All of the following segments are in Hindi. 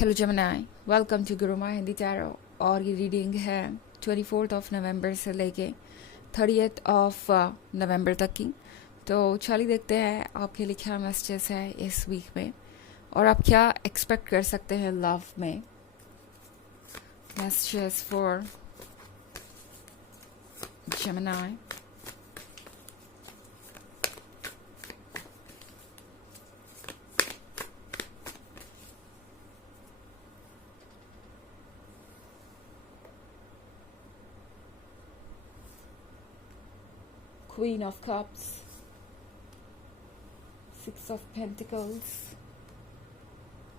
हेलो जमनाई, welcome to Guruma Hindi tarot. और ये रीडिंग है 24 नवंबर से लेके 30 नवंबर तक की। तो चलिए देखते हैं आपके लिए क्या मैसेजेस है इस वीक में और आप क्या एक्सपेक्ट कर सकते हैं लव में। Messages for जमनाई। Queen of Cups, Six of Pentacles,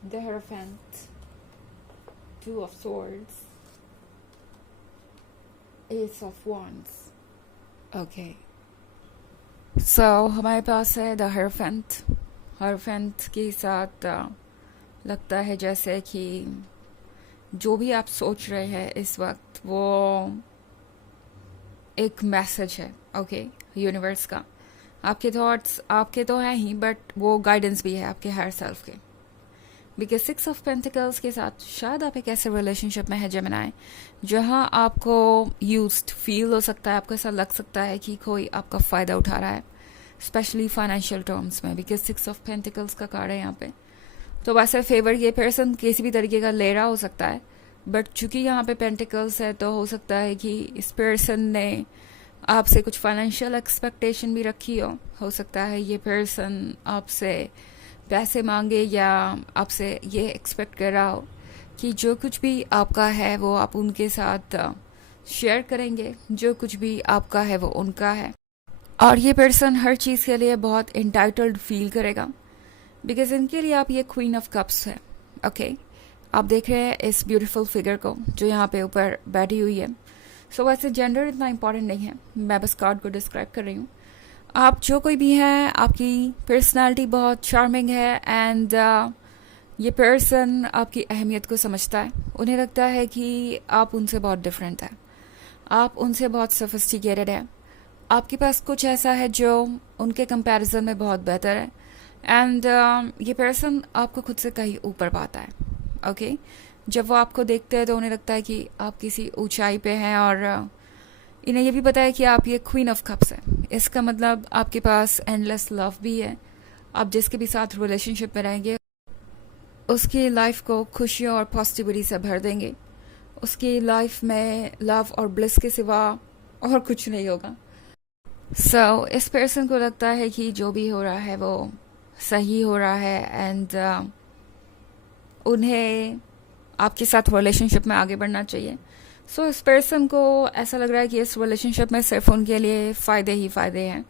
the Hierophant, Two of Swords, Ace of Wands. Okay. So हमारे पास है द हierophant। हierophant के साथ लगता है जैसे कि जो भी आप सोच रहे हैं इस वक्त वो एक मैसेज है। ओके, यूनिवर्स का। आपके थॉट्स आपके तो हैं ही, बट वो गाइडेंस भी है आपके हायर सेल्फ के। बिकॉज 6 ऑफ पेंटिकल्स के साथ शायद आप एक ऐसे रिलेशनशिप में है जेमिनाई जहां आपको यूज्ड फील हो सकता है, आपको ऐसा लग सकता है कि कोई आपका फ़ायदा उठा रहा है, स्पेशली फाइनेंशियल टर्म्स में। बिकॉज 6 ऑफ पेंटिकल्स का कार्ड है यहाँ पे। तो वैसे फेवर ये पर्सन किसी भी तरीके का ले रहा हो सकता है, बट चूंकि यहाँ पे पेंटिकल्स है तो हो सकता है कि इस पर्सन ने आपसे कुछ फाइनेंशियल एक्सपेक्टेशन भी रखी हो सकता है ये पर्सन आपसे पैसे मांगे या आपसे ये एक्सपेक्ट कर रहा हो कि जो कुछ भी आपका है वो आप उनके साथ शेयर करेंगे, जो कुछ भी आपका है वो उनका है। और ये पर्सन हर चीज़ के लिए बहुत इंटाइटल्ड फील करेगा बिकॉज इनके लिए आप ये क्वीन ऑफ कप्स है। ओके, आप देख रहे हैं इस ब्यूटीफुल फिगर को जो यहाँ पे ऊपर बैठी हुई है। सो वैसे जेंडर इतना इम्पॉर्टेंट नहीं है, मैं बस कार्ड को डिस्क्राइब कर रही हूँ। आप जो कोई भी हैं, आपकी पर्सनालिटी बहुत चार्मिंग है एंड ये पर्सन आपकी अहमियत को समझता है। उन्हें लगता है कि आप उनसे बहुत डिफरेंट है, आप उनसे बहुत सोफिस्टिकेटेड है, आपके पास कुछ ऐसा है जो उनके कंपैरिजन में बहुत बेहतर है एंड ये पर्सन आपको खुद से कहीं ऊपर पाता है। ओके, जब वो आपको देखते हैं तो उन्हें लगता है कि आप किसी ऊंचाई पे हैं और इन्हें ये भी पता है कि आप ये क्वीन ऑफ कप्स हैं। इसका मतलब आपके पास एंडलेस लव भी है। आप जिसके भी साथ रिलेशनशिप में रहेंगे उसकी लाइफ को खुशियों और पॉजिटिविटी से भर देंगे। उसकी लाइफ में लव और ब्लिस के सिवा और कुछ नहीं होगा। सो इस पर्सन को लगता है कि जो भी हो रहा है वो सही हो रहा है एंड उन्हें आपके साथ रिलेशनशिप में आगे बढ़ना चाहिए। सो इस पर्सन को ऐसा लग रहा है कि इस रिलेशनशिप में सिर्फ उनके लिए फ़ायदे ही फ़ायदे हैं।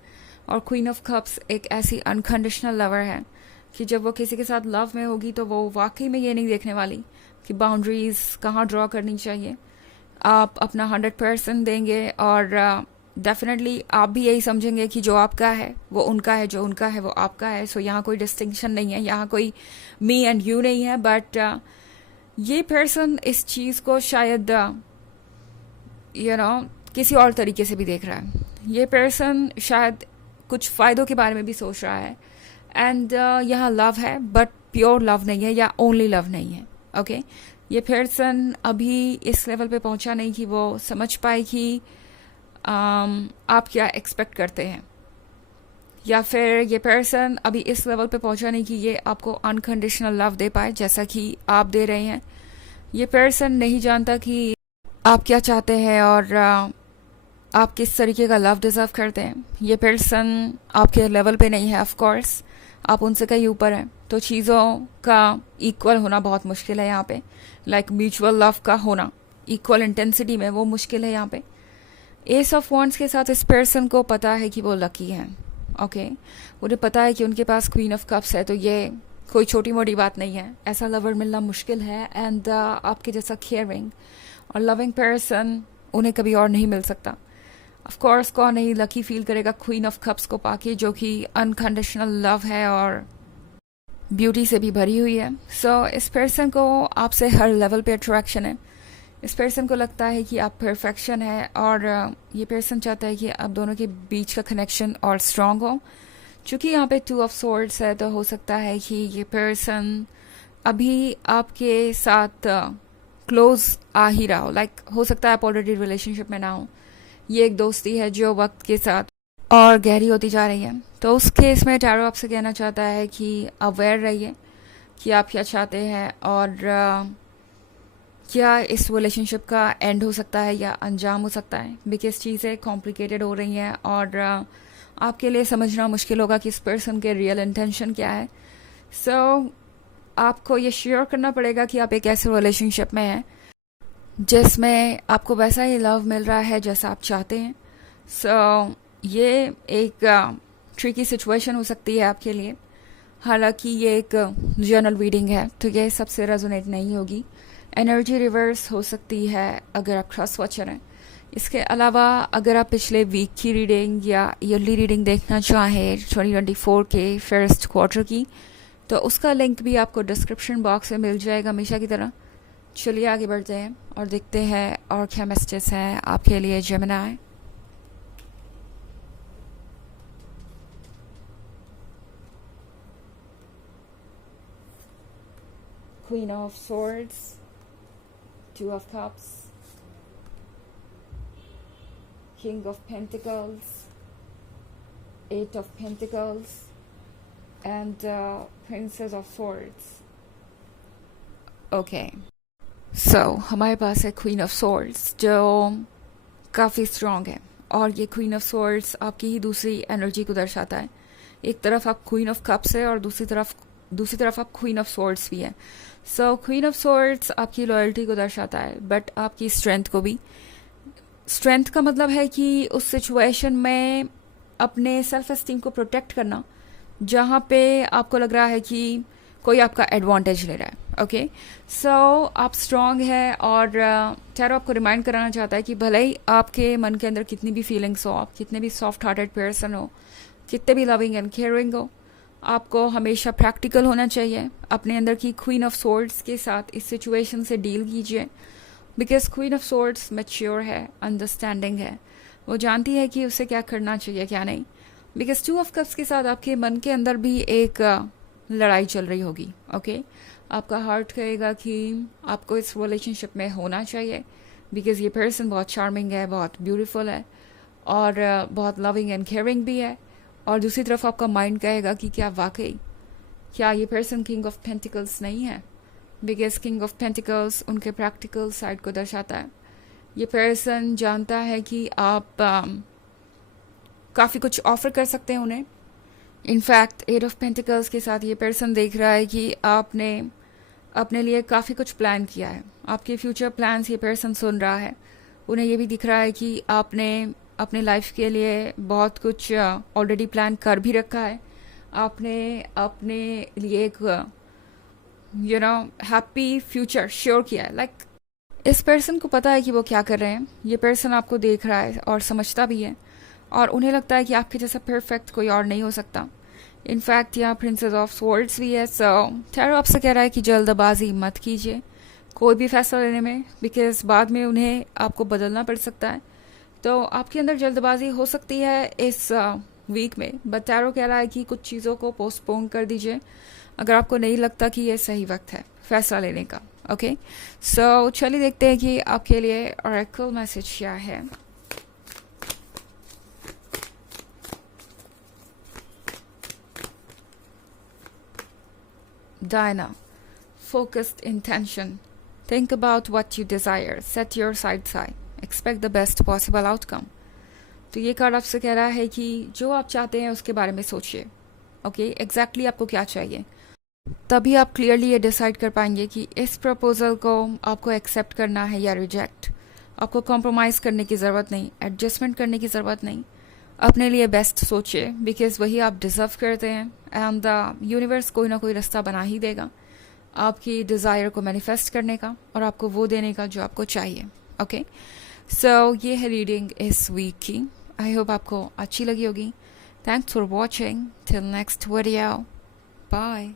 और क्वीन ऑफ कप्स एक ऐसी अनकंडीशनल लवर है कि जब वो किसी के साथ लव में होगी तो वो वाकई में ये नहीं देखने वाली कि बाउंड्रीज़ कहाँ ड्रॉ करनी चाहिए। आप अपना 100% देंगे और डेफिनेटली आप भी यही समझेंगे कि जो आपका है वो उनका है, जो उनका है वो आपका है। सो यहाँ कोई डिस्टिंक्शन नहीं है, यहाँ कोई मी एंड यू नहीं है। बट ये पर्सन इस चीज़ को शायद किसी और तरीके से भी देख रहा है। ये पर्सन शायद कुछ फ़ायदों के बारे में भी सोच रहा है एंड यहाँ लव है बट प्योर लव नहीं है या ओनली लव नहीं है। ओके, ये पर्सन अभी इस लेवल पे पहुँचा नहीं कि वो समझ पाए कि आप क्या एक्सपेक्ट करते हैं, या फिर ये पर्सन अभी इस लेवल पे पहुंचा नहीं कि ये आपको अनकंडीशनल लव दे पाए जैसा कि आप दे रहे हैं। ये पर्सन नहीं जानता कि आप क्या चाहते हैं और आप किस तरीके का लव डिज़र्व करते हैं। ये पर्सन आपके लेवल पे नहीं है, ऑफ कोर्स आप उनसे कहीं ऊपर हैं, तो चीज़ों का इक्वल होना बहुत मुश्किल है यहाँ पे। लाइक म्यूचुअल लव का होना इक्वल इंटेंसिटी में वो मुश्किल है यहाँ पे। एस ऑफ वॉन्ड्स के साथ इस पर्सन को पता है कि वो लकी हैं। ओके, उन्हें पता है कि उनके पास क्वीन ऑफ कप्स है, तो ये कोई छोटी मोटी बात नहीं है। ऐसा लवर मिलना मुश्किल है एंड आपके जैसा केयरिंग और लविंग पर्सन उन्हें कभी और नहीं मिल सकता। ऑफ कोर्स कौन नहीं लकी फील करेगा क्वीन ऑफ कप्स को पाके, जो कि अनकंडीशनल लव है और ब्यूटी से भी भरी हुई है। सो इस पर्सन को आपसे हर लेवल पे अट्रैक्शन है। इस पर्सन को लगता है कि आप परफेक्शन है और ये पर्सन चाहता है कि आप दोनों के बीच का कनेक्शन और स्ट्रॉन्ग हो। चूँकि यहाँ पे 2 ऑफ सोर्ड्स है तो हो सकता है कि ये पर्सन अभी आपके साथ क्लोज आ ही रहा हो, लाइक हो सकता है आप ऑलरेडी रिलेशनशिप में ना हो, ये एक दोस्ती है जो वक्त के साथ और गहरी होती जा रही है। तो उस केस में टैरो आपसे कहना चाहता है कि अवेयर रहिए कि आप क्या चाहते हैं और क्या इस रिलेशनशिप का एंड हो सकता है या अंजाम हो सकता है, बिकॉज चीज़ें कॉम्प्लिकेटेड हो रही हैं और आपके लिए समझना मुश्किल होगा कि इस पर्सन के रियल इंटेंशन क्या है। सो आपको ये श्योर करना पड़ेगा कि आप एक ऐसे रिलेशनशिप में हैं जिसमें आपको वैसा ही लव मिल रहा है जैसा आप चाहते हैं। सो ये एक ट्रिकी सिचुएशन हो सकती है आपके लिए। हालांकि ये एक जनरल रीडिंग है तो ये सबसे रेजोनेट नहीं होगी। एनर्जी रिवर्स हो सकती है अगर आप ट्रस्ट वॉचर हैं। इसके अलावा अगर आप पिछले वीक की रीडिंग या ईयरली रीडिंग देखना चाहें 2024 के फर्स्ट क्वार्टर की, तो उसका लिंक भी आपको डिस्क्रिप्शन बॉक्स में मिल जाएगा हमेशा की तरह। चलिए आगे बढ़ते हैं और देखते हैं और क्या मैसेजेस हैं आपके लिए Gemini. Queen of Swords, Two of Cups, King of Pentacles, Eight of Pentacles, and Princess of Swords. Okay. So, हमारे पास है Queen of Swords जो काफ़ी स्ट्रॉन्ग है और ये Queen of Swords आपकी ही दूसरी एनर्जी को दर्शाता है। एक तरफ आप Queen of Cups है और दूसरी तरफ आप Queen of Swords भी है। सो Queen of Swords आपकी लॉयल्टी को दर्शाता है बट आपकी स्ट्रेंथ को भी। स्ट्रेंथ का मतलब है कि उस सिचुएशन में अपने सेल्फ एस्टीम को प्रोटेक्ट करना जहाँ पे आपको लग रहा है कि कोई आपका एडवांटेज ले रहा है। ओके, सो आप स्ट्रांग है और टैरो आपको रिमाइंड कराना चाहता है कि भले ही आपके मन के अंदर कितनी भी फीलिंग्स हो, आप कितने भी सॉफ्ट हार्टेड पर्सन हो, कितने भी लविंग एंड केयरिंग हो, आपको हमेशा प्रैक्टिकल होना चाहिए। अपने अंदर की क्वीन ऑफ सोर्ड्स के साथ इस सिचुएशन से डील कीजिए because queen of swords mature है, अंडरस्टैंडिंग है, वो जानती है कि उसे क्या करना चाहिए क्या नहीं। बिकॉज टू ऑफ कप्स के साथ आपके मन के अंदर भी एक लड़ाई चल रही होगी। ओके, आपका हार्ट कहेगा कि आपको इस रिलेशनशिप में होना चाहिए बिकॉज ये पर्सन बहुत चार्मिंग है, बहुत ब्यूटीफुल है और बहुत लविंग एंड केयरिंग भी है। और दूसरी तरफ आपका माइंड कहेगा कि क्या ये पर्सन किंग ऑफ पेंटिकल्स नहीं है, बिकॉज किंग ऑफ पेंटिकल्स उनके प्रैक्टिकल साइड को दर्शाता है। ये पर्सन जानता है कि आप काफ़ी कुछ ऑफर कर सकते हैं उन्हें। इनफैक्ट एट ऑफ पेंटिकल्स के साथ ये पर्सन देख रहा है कि आपने अपने लिए काफ़ी कुछ प्लान किया है, आपके फ्यूचर प्लान्स ये पर्सन सुन रहा है। उन्हें ये भी दिख रहा है कि आपने अपने लाइफ के लिए बहुत कुछ ऑलरेडी प्लान कर भी रखा है। आपने अपने लिए एक हैप्पी फ्यूचर श्योर किया है। लाइक इस पर्सन को पता है कि वो क्या कर रहे हैं। ये पर्सन आपको देख रहा है और समझता भी है और उन्हें लगता है कि आपके जैसा परफेक्ट कोई और नहीं हो सकता। इनफैक्ट यहाँ प्रिंसेस ऑफ स्वॉर्ड्स भी है। सो टैरो आपसे कह रहा है कि जल्दबाजी मत कीजिए कोई भी फैसला लेने में, बिकॉज बाद में उन्हें आपको बदलना पड़ सकता है। तो आपके अंदर जल्दबाजी हो सकती है इस वीक में, बट टैरो कह रहा है कि कुछ चीज़ों को पोस्टपोन कर दीजिए अगर आपको नहीं लगता कि ये सही वक्त है फैसला लेने का। ओके, सो चलिए देखते हैं कि आपके लिए ऑरेकल मैसेज क्या है। Diana, focused intention. Think about what you desire. Set your sights high. Expect the best possible outcome. तो ये कार्ड आपसे कह रहा है कि जो आप चाहते हैं उसके बारे में सोचिए। ओके, एग्जैक्टली आपको क्या चाहिए, तभी आप क्लियरली ये डिसाइड कर पाएंगे कि इस प्रपोजल को आपको एक्सेप्ट करना है या रिजेक्ट। आपको कॉम्प्रोमाइज़ करने की ज़रूरत नहीं, एडजस्टमेंट करने की ज़रूरत नहीं। अपने लिए बेस्ट सोचिए बिकॉज वही आप डिज़र्व करते हैं एंड द यूनिवर्स कोई ना कोई रास्ता बना ही देगा आपकी डिज़ायर को मैनिफेस्ट करने का और आपको वो देने का जो आपको चाहिए। ओके, सो ये है रीडिंग इस वीक की। आई होप आपको अच्छी लगी होगी। Thanks for watching. Till next video, bye.